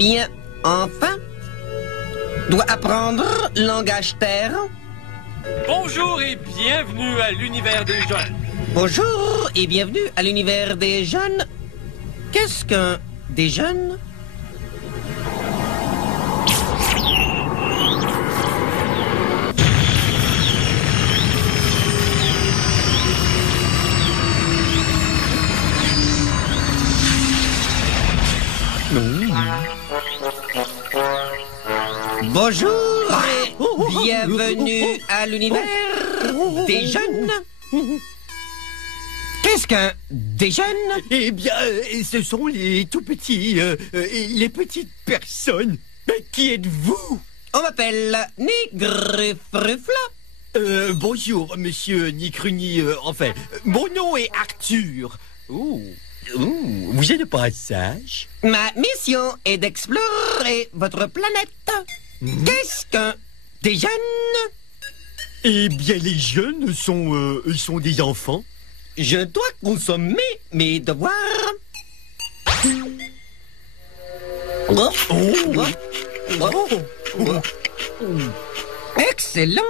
Bien, enfin, doit apprendre langage terre. Bonjour et bienvenue à l'univers des jeunes. Bonjour et bienvenue à l'univers des jeunes. Qu'est-ce qu'un des jeunes? Bonjour et bienvenue à l'univers des jeunes. Qu'est-ce qu'un des jeunes? Eh bien, ce sont les tout petits, les petites personnes. Mais qui êtes-vous? On m'appelle Nigrufrufla. Bonjour, monsieur Nicruni, enfin, mon nom est Arthur. Vous êtes de passage? Ma mission est d'explorer votre planète. Qu'est-ce qu'un des jeunes? Eh bien, les jeunes sont des enfants. Je dois consommer mes devoirs. Excellent.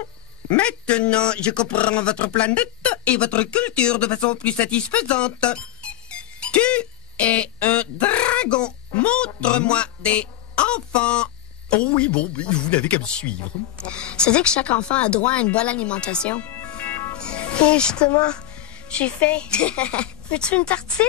Maintenant, je comprends votre planète et votre culture de façon plus satisfaisante. Tu es un dragon. Montre-moi des enfants. Oh oui, bon, vous n'avez qu'à me suivre. Ça dit que chaque enfant a droit à une bonne alimentation. Et justement, j'ai faim. Veux-tu une tartine?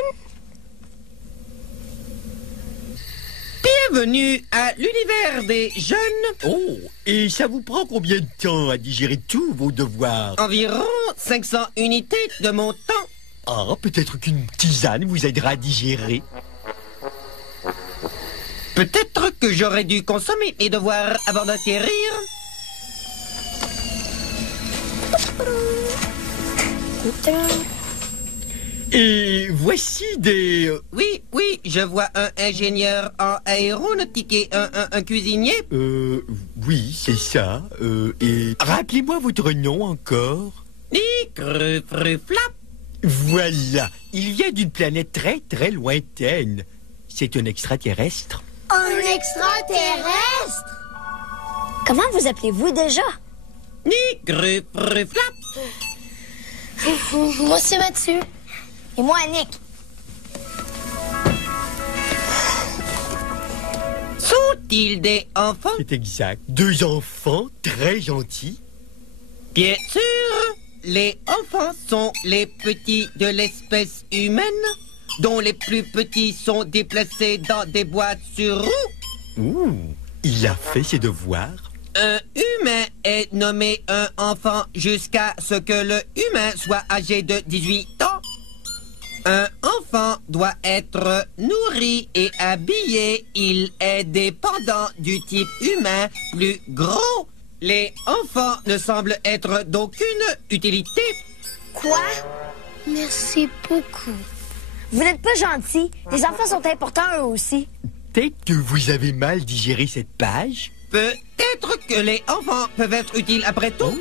Bienvenue à l'univers des jeunes. Oh, et ça vous prend combien de temps à digérer tous vos devoirs? Environ 500 unités de mon temps. Ah, peut-être qu'une tisane vous aidera à digérer. Peut-être que j'aurais dû consommer mes devoirs avant d'atterrir. Et voici des... Oui, je vois un ingénieur en aéronautique et un cuisinier. Oui, c'est ça. Et rappelez-moi votre nom encore. Nigrufrufla. Voilà, il vient d'une planète très très lointaine. C'est un extraterrestre. Un extraterrestre? Comment vous appelez-vous déjà? Nigrufrufla. Moi, c'est Mathieu. Et moi, Annick. Sont-ils des enfants? C'est exact. Deux enfants très gentils. Bien sûr, les enfants sont les petits de l'espèce humaine, dont les plus petits sont déplacés dans des boîtes sur roues. Il a fait ses devoirs. Un humain est nommé un enfant jusqu'à ce que le humain soit âgé de 18 ans. Un enfant doit être nourri et habillé. Il est dépendant du type humain plus gros. Les enfants ne semblent être d'aucune utilité. Quoi? Merci beaucoup. Vous n'êtes pas gentil. Les enfants sont importants eux aussi. Peut-être que vous avez mal digéré cette page. Peut-être que les enfants peuvent être utiles après tout.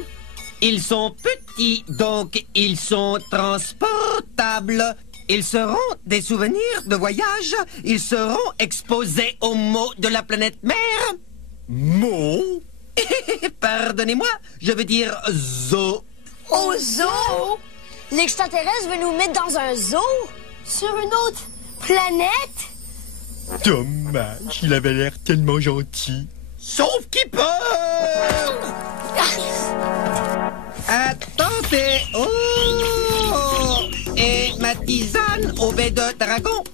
Ils sont petits, donc ils sont transportables. Ils seront des souvenirs de voyage. Ils seront exposés aux maux de la planète mère. Mots? Pardonnez-moi, je veux dire zoo. Au zoo? L'extraterrestre veut nous mettre dans un zoo? Sur une autre planète? Dommage, il avait l'air tellement gentil. Sauf qu'il peut. Attendez. Oh! Et ma tisane au baie de dragon.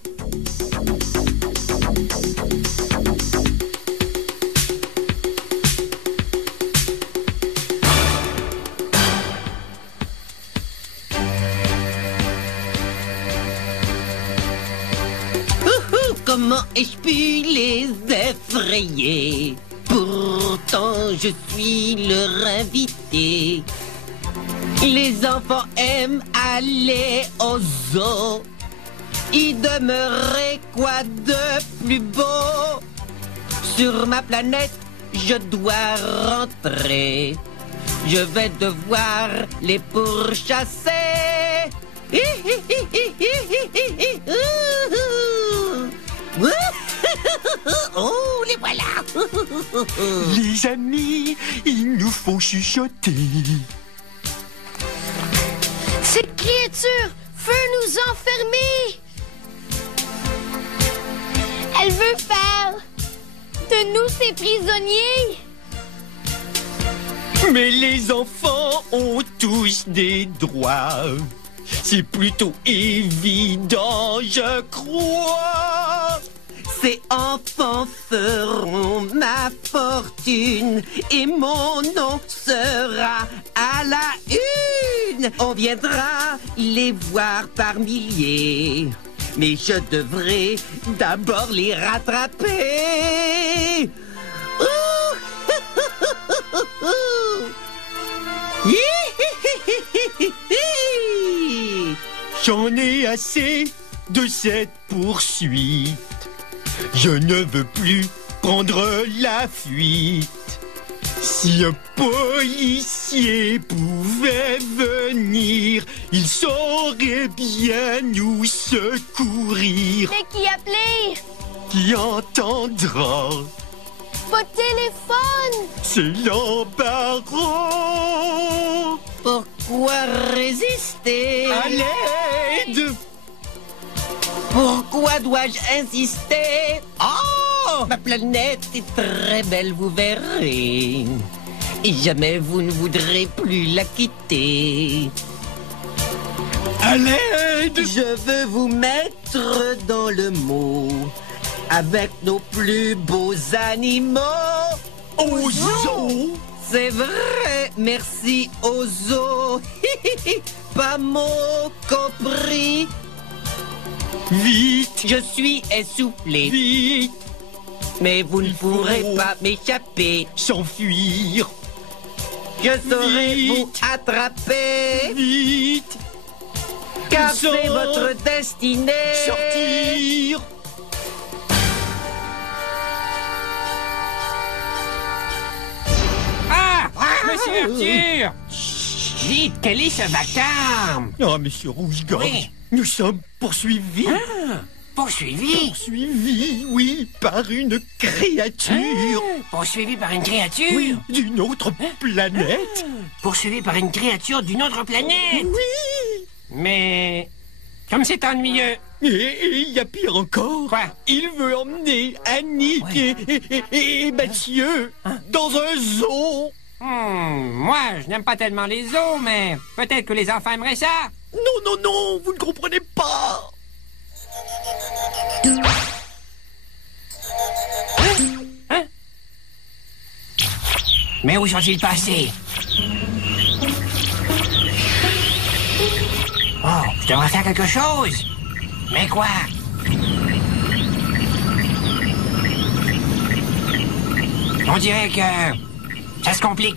Comment ai-je pu les effrayer? Pourtant, je suis leur invité. Les enfants aiment aller au zoo. Il demeurait quoi de plus beau? Sur ma planète, je dois rentrer. Je vais devoir les pourchasser. Oh, les voilà. Les amis, il nous faut chuchoter. Cette créature veut nous enfermer. Elle veut faire de nous ses prisonniers. Mais les enfants ont tous des droits. C'est plutôt évident, je crois. Ces enfants feront ma fortune et mon nom sera à la une. On viendra les voir par milliers, mais je devrais d'abord les rattraper. J'en ai assez de cette poursuite. Je ne veux plus prendre la fuite. Si un policier pouvait venir, il saurait bien nous secourir. Mais qui appeler? Qui entendra? Pas de téléphone. C'est l'embarras. Pourquoi résister? À l'aide! Pourquoi dois-je insister? Oh, ma planète est très belle, vous verrez. Et jamais vous ne voudrez plus la quitter. À l'aide! Je veux vous mettre dans le mot avec nos plus beaux animaux. Au zoo! C'est vrai, merci aux zoo. Pas mot compris. Vite! Je suis essoufflé, Vite! mais vous ne Il faut pourrez pas m'échapper. S'enfuir! Je saurai Vite. vous attraper, Vite! car Sors. c'est votre destinée. Sortir! Ah! Monsieur Arthur! Dites, quel est ce vacarme? Oh, monsieur Rouge-Gorge, Oui. nous sommes poursuivis. Poursuivi? Poursuivis, oui, par une créature. Poursuivi par une créature? Oui, d'une autre planète. Poursuivi par une créature d'une autre planète? Oui! Mais... comme c'est ennuyeux. Et il y a pire encore. Quoi? Il veut emmener Annick Ouais. et Mathieu dans un zoo. Moi, je n'aime pas tellement les zoos, mais peut-être que les enfants aimeraient ça. Non, non, non, vous ne comprenez pas. Mais où sont-ils passés? Oh, je devrais faire quelque chose. Mais quoi? On dirait que ça se complique.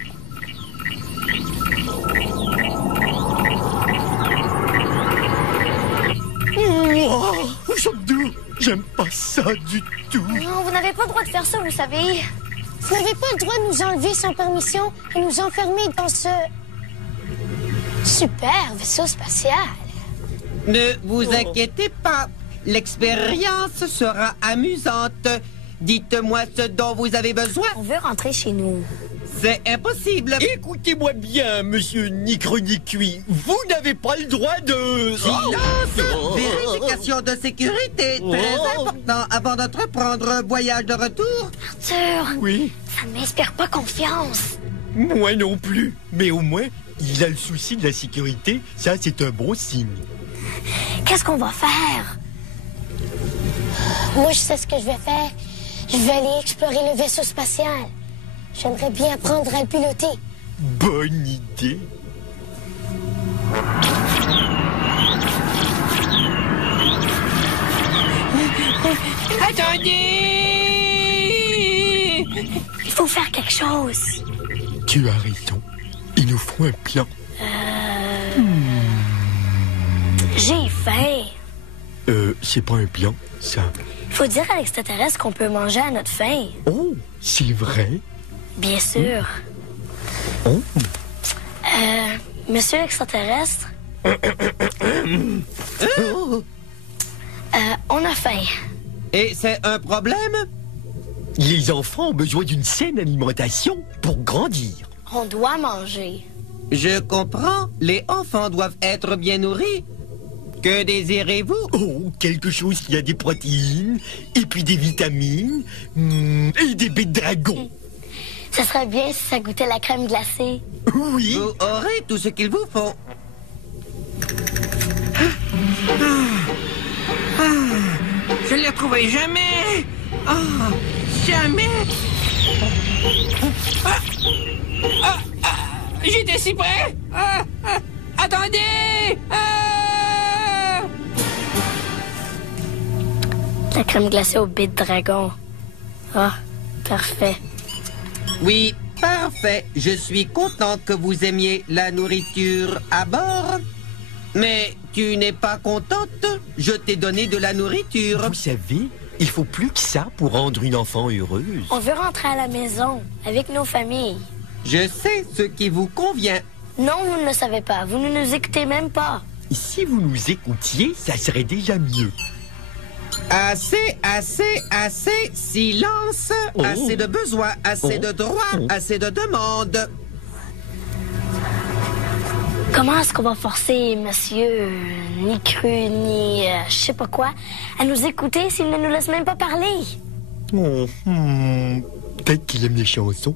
Oh, où sommes-nous? J'aime pas ça du tout. Non, vous n'avez pas le droit de faire ça, vous savez. Vous n'avez pas le droit de nous enlever sans permission et nous enfermer dans ce super vaisseau spatial. Ne vous inquiétez pas, l'expérience sera amusante. Dites-moi ce dont vous avez besoin. On veut rentrer chez nous. C'est impossible. Écoutez-moi bien, monsieur Nicre-Nicuit. Vous n'avez pas le droit de... Silence! Vérification de sécurité, très important avant d'entreprendre un voyage de retour. Arthur, Oui, ça ne m'inspire pas confiance. moi non plus. Mais au moins, il a le souci de la sécurité. Ça, c'est un bon signe. Qu'est-ce qu'on va faire? Moi, je sais ce que je vais faire. Je vais aller explorer le vaisseau spatial. J'aimerais bien apprendre à le piloter. Bonne idée. Attendez! Il faut faire quelque chose. Tu as raison. Il nous faut un plan. J'ai faim. C'est pas un plan, ça. Il faut dire à l'extraterrestre qu'on peut manger à notre faim. Oh, c'est vrai? Bien sûr. Oh. Monsieur l'extraterrestre, on a faim. Et c'est un problème? Les enfants ont besoin d'une saine alimentation pour grandir. On doit manger. Je comprends. Les enfants doivent être bien nourris. Que désirez-vous? Oh, quelque chose qui a des protéines, et puis des vitamines, et des baies de dragon. Ça serait bien si ça goûtait la crème glacée. Oui. Vous aurez tout ce qu'il vous faut. Je ne le trouverai jamais. Ah, jamais. J'étais si près. Attendez. La crème glacée au baies de dragon. Ah, parfait. Oui, parfait. Je suis contente que vous aimiez la nourriture à bord. Mais tu n'es pas contente? Je t'ai donné de la nourriture. Vous savez, il faut plus que ça pour rendre une enfant heureuse. On veut rentrer à la maison, avec nos familles. Je sais ce qui vous convient. Non, vous ne le savez pas. Vous ne nous écoutez même pas. Si vous nous écoutiez, ça serait déjà mieux. Assez, assez, assez. Silence. Oh. Assez de besoins, assez de droits, assez de demandes. Comment est-ce qu'on va forcer monsieur ni cru ni je sais pas quoi à nous écouter s'il ne nous laisse même pas parler? Peut-être qu'il aime les chansons.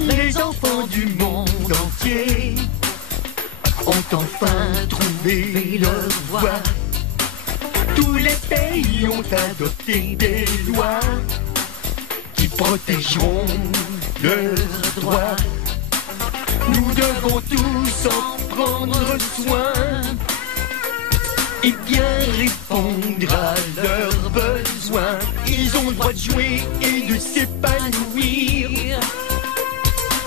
Les enfants du monde entier ont enfin trouvé leur voie. Tous les pays ont adopté des lois qui protégeront leurs droits. Nous devons tous en prendre soin et bien répondre à leurs besoins. Ils ont le droit de jouer et de s'épanouir,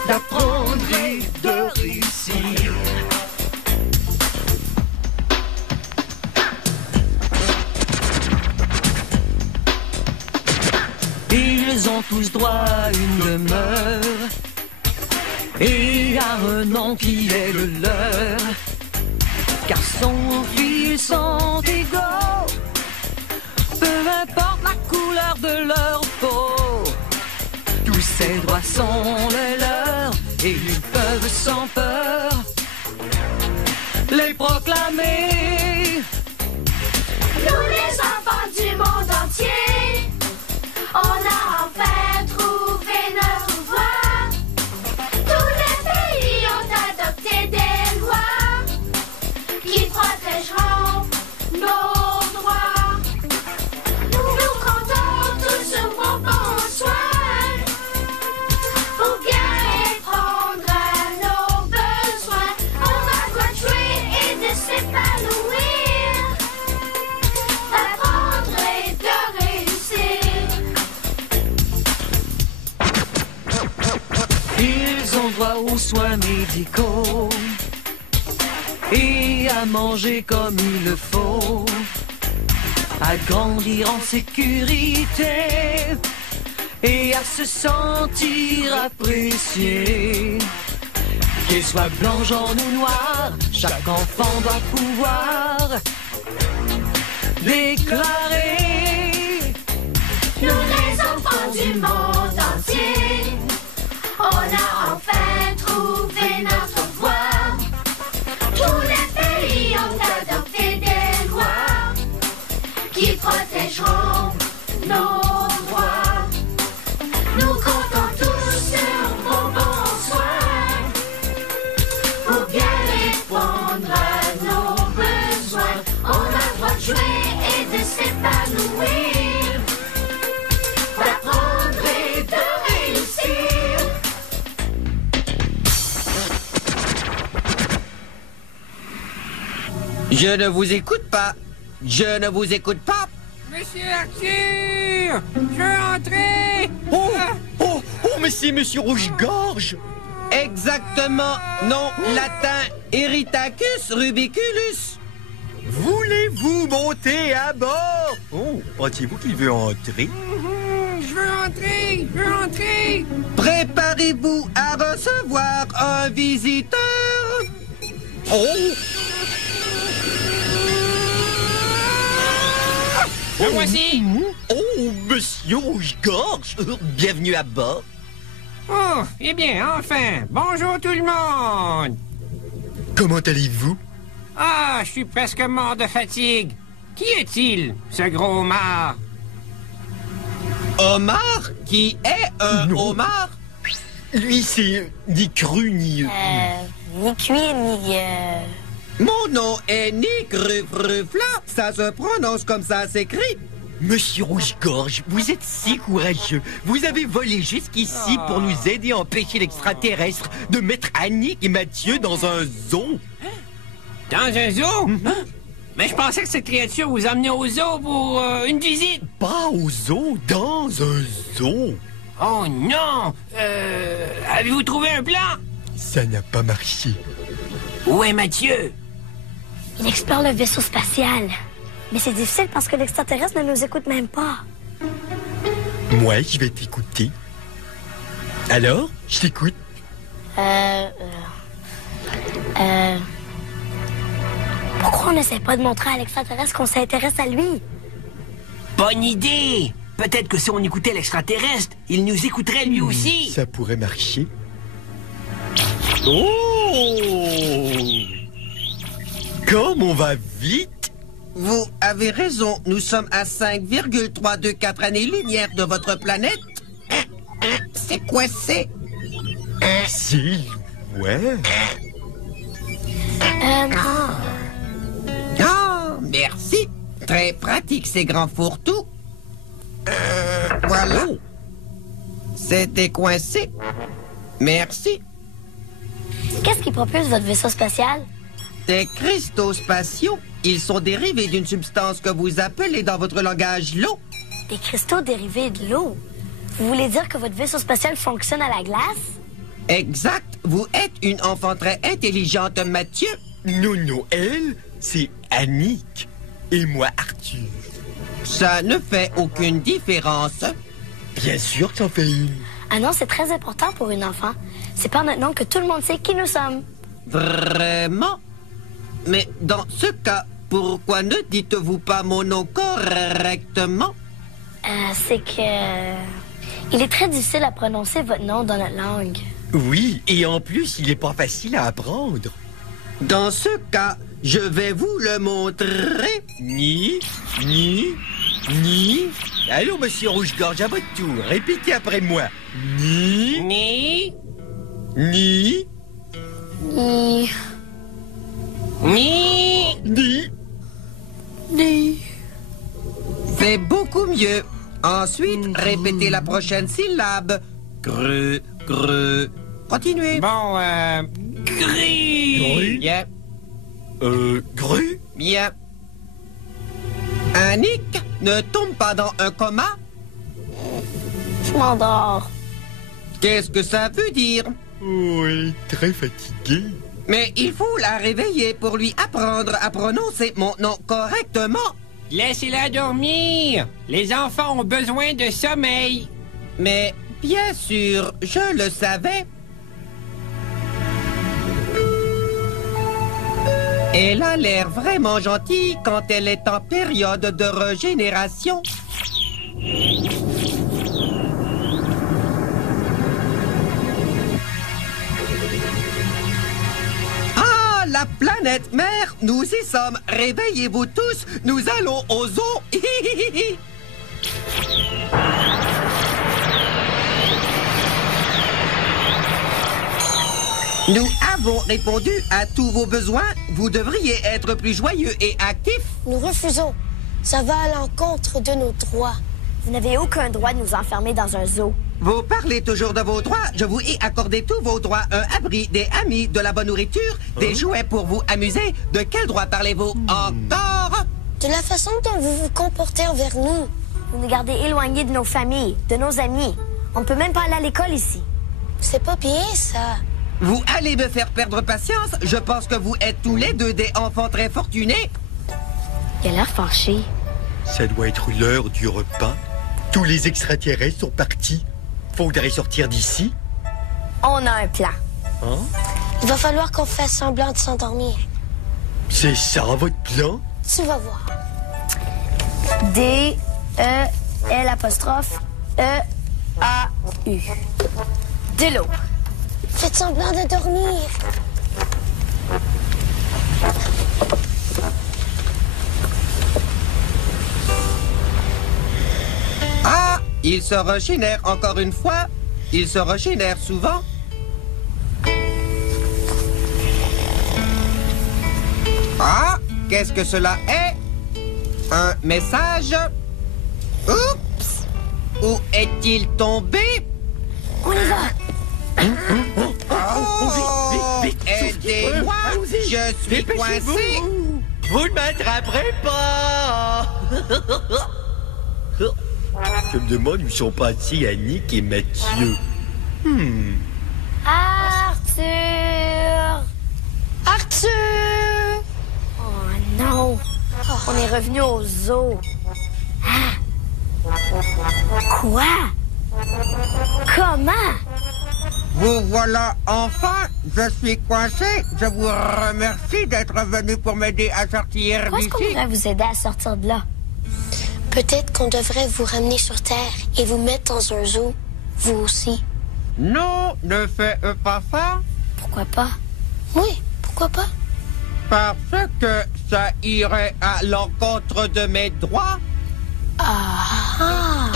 d'apprendre et de réussir. Ils ont tous droit à une demeure et à un nom qui est le leur. Garçons ou filles sont égaux, peu importe la couleur de leur peau. Tous ces droits sont les leurs et ils peuvent sans peur les proclamer. Nous les enfants du monde entier, on a enfin trouvé notre voie. Tous les pays ont adopté des lois qui protégeront nos droits. Nous comptons tous sur vos bons soins pour bien répondre à nos besoins. On a le droit de jouer et de s'épanouir, d'apprendre et de réussir. Ils ont droit aux soins médicaux et à manger comme il le faut, à grandir en sécurité et à se sentir apprécié. Qu'ils soient blancs, jaunes ou noirs, chaque enfant doit pouvoir déclarer. Nous les enfants du monde entier, on a enfin trouvé notre voie. Tous les pays ont adopté des lois qui protégeront nos droits. Nous comptons tous sur vos bons soins pour bien répondre à nos besoins. On a le droit de jouer et de s'épanouir, d'apprendre et de réussir. Je ne vous écoute pas. Je ne vous écoute pas. Monsieur Arthur, je veux entrer. Mais c'est Monsieur Rouge-Gorge. Exactement. Nom latin Eritacus rubiculus. Voulez-vous monter à bord? Oh, pensez-vous qu'il veut entrer? Je veux entrer. Préparez-vous à recevoir un visiteur. Oh! Le voici. Oh, monsieur Rouge-Gorge, bienvenue à bord. Oh, eh bien, enfin. Bonjour tout le monde. Comment allez-vous? Ah, je suis presque mort de fatigue. Qui est-il, ce gros homard? Homard? Qui est un Non. homard? Lui, c'est ni cru ni... Ni cuit, ni... Mon nom est Nick Rufrufla. Ça se prononce comme ça s'écrit. Monsieur Rouge-Gorge, vous êtes si courageux. Vous avez volé jusqu'ici pour nous aider à empêcher l'extraterrestre de mettre Annick et Mathieu dans un zoo. Dans un zoo? Mais je pensais que cette créature vous emmenait au zoo pour une visite. Pas au zoo, dans un zoo. Oh non! Avez-vous trouvé un plan? Ça n'a pas marché. Où est Mathieu? Il explore le vaisseau spatial. Mais c'est difficile parce que l'extraterrestre ne nous écoute même pas. Moi, je vais t'écouter. Alors, je t'écoute. Pourquoi on n'essaie pas de montrer à l'extraterrestre qu'on s'intéresse à lui? Bonne idée! Peut-être que si on écoutait l'extraterrestre, il nous écouterait lui aussi. Ça pourrait marcher. Oh! Comme on va vite! Vous avez raison, nous sommes à 5,324 années-lumière de votre planète. C'est quoi c'est? C'est... Ouais. Non. Ah, merci. Très pratique ces grands fourre-tout. Voilà. C'était coincé. Merci. Qu'est-ce qui propulse votre vaisseau spatial? Des cristaux spatiaux. Ils sont dérivés d'une substance que vous appelez dans votre langage l'eau. Des cristaux dérivés de l'eau. Vous voulez dire que votre vaisseau spatial fonctionne à la glace? Exact. Vous êtes une enfant très intelligente, Mathieu. Non, elle, c'est Annick. Et moi, Arthur. Ça ne fait aucune différence. Bien sûr que ça en fait une. Ah non, c'est très important pour une enfant. C'est par notre nom que tout le monde sait qui nous sommes. Vraiment? Mais dans ce cas, pourquoi ne dites-vous pas mon nom correctement? C'est que... Il est très difficile à prononcer votre nom dans notre langue. Oui, et en plus, il est pas facile à apprendre. Dans ce cas, je vais vous le montrer. Ni. Allô, monsieur Rouge-Gorge, à votre tour. Répétez après moi. Ni. Ni. Ni. Ni... Ni. Ni. Ni... C'est beaucoup mieux. Ensuite, répétez la prochaine syllabe. Creux. Continuez. Bon, gris. Bien, Grue. bien. Annick, ne tombe pas dans un coma. Je m'endors. Qu'est-ce que ça veut dire? Oui, très fatigué. Mais il faut la réveiller pour lui apprendre à prononcer mon nom correctement. Laissez-la dormir. Les enfants ont besoin de sommeil. Mais bien sûr, je le savais. Elle a l'air vraiment gentille quand elle est en période de régénération. Ah, la planète mère, nous y sommes. Réveillez-vous tous, nous allons au zoo. Nous avons répondu à tous vos besoins. Vous devriez être plus joyeux et actifs. Nous refusons. Ça va à l'encontre de nos droits. Vous n'avez aucun droit de nous enfermer dans un zoo. Vous parlez toujours de vos droits. Je vous ai accordé tous vos droits. Un abri, des amis, de la bonne nourriture, des jouets pour vous amuser. De quel droit parlez-vous encore? De la façon dont vous vous comportez envers nous. Vous nous gardez éloignés de nos familles, de nos amis. On ne peut même pas aller à l'école ici. C'est pas bien, ça. Vous allez me faire perdre patience. Je pense que vous êtes tous les deux des enfants très fortunés. Il a l'air fâché. Ça doit être l'heure du repas. Tous les extraterrestres sont partis. Faudrait sortir d'ici. On a un plan. Hein? Il va falloir qu'on fasse semblant de s'endormir. C'est ça votre plan? Tu vas voir. D-E-L'-E-A-U. De l'eau. Faites semblant de dormir. Ah, il se régénère encore une fois. Il se régénère souvent. Ah, qu'est-ce que cela est? Un message? Oups! Où est-il tombé? On y va. Oh, vite, aidez-moi! allons-y. Je suis coincé! Vous ne m'attraperez pas. Je me demande où sont passés Annick et Mathieu. Arthur! Arthur! Oh non. On est revenu au zoo. Ah. Quoi? Comment? Vous voilà enfin! Je suis coincé! Je vous remercie d'être venu pour m'aider à sortir Comment est-ce qu'on d'ici. pourrait vous aider à sortir de là? Peut-être qu'on devrait vous ramener sur Terre et vous mettre dans un zoo, vous aussi. Non, ne faites pas ça, Pourquoi pas? Oui, pourquoi pas? parce que ça irait à l'encontre de mes droits. Ah!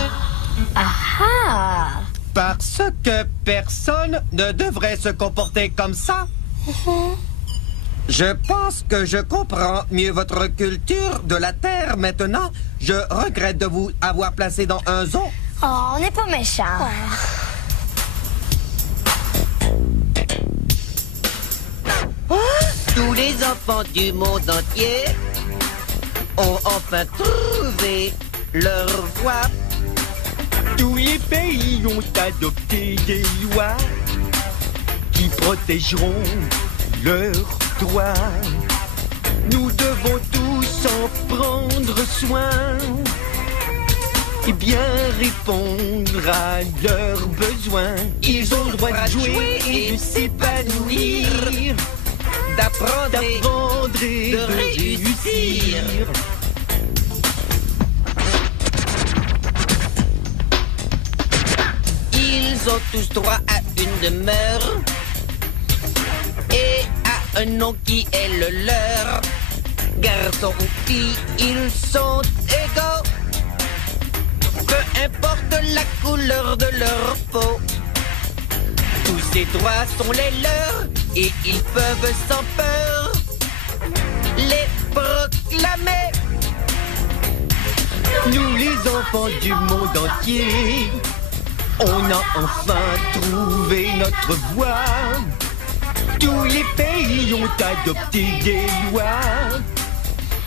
Parce que personne ne devrait se comporter comme ça. Je pense que je comprends mieux votre culture de la Terre maintenant. Je regrette de vous avoir placé dans un zoo. Oh, on n'est pas méchants. Tous les enfants du monde entier ont enfin trouvé leur voie. Tous les pays ont adopté des lois qui protégeront leurs droits. Nous devons tous en prendre soin et bien répondre à leurs besoins. Ils ont le droit de jouer et de s'épanouir, D'apprendre et de réussir. Ils ont tous droit à une demeure et à un nom qui est le leur. Garçons ou filles, ils sont égaux. Peu importe la couleur de leur peau. Tous ces droits sont les leurs et ils peuvent sans peur les proclamer. Nous les enfants du monde entier, on a enfin trouvé notre voie. Tous les pays ont adopté des lois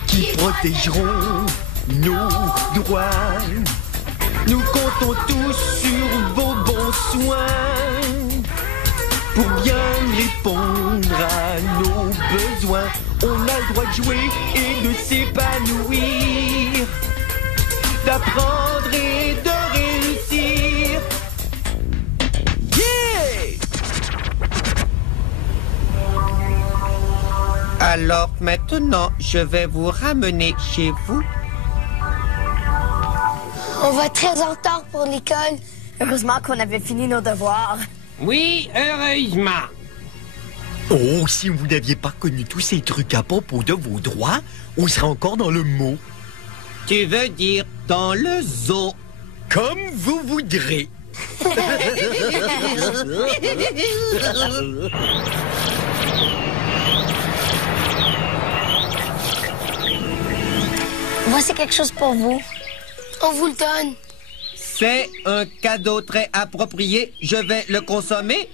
qui protégeront nos droits. Nous comptons tous sur vos bons soins pour bien répondre à nos besoins. On a le droit de jouer et de s'épanouir, d'apprendre et de réussir. Yeah! Alors maintenant, je vais vous ramener chez vous. On va très en retard pour l'école. Heureusement qu'on avait fini nos devoirs. Oui, heureusement. Oh, si vous n'aviez pas connu tous ces trucs à propos de vos droits, on serait encore dans le mot. Tu veux dire dans le zoo? Comme vous voudrez. Voici quelque chose pour vous. On vous le donne. C'est un cadeau très approprié. Je vais le consommer.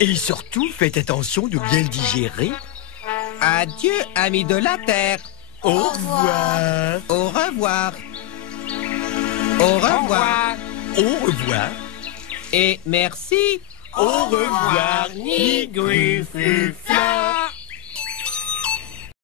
Et surtout, faites attention de bien le digérer. Adieu, amis de la Terre. Au revoir. Au revoir. Au revoir. Au revoir. Et merci. Au revoir. Ni griffe,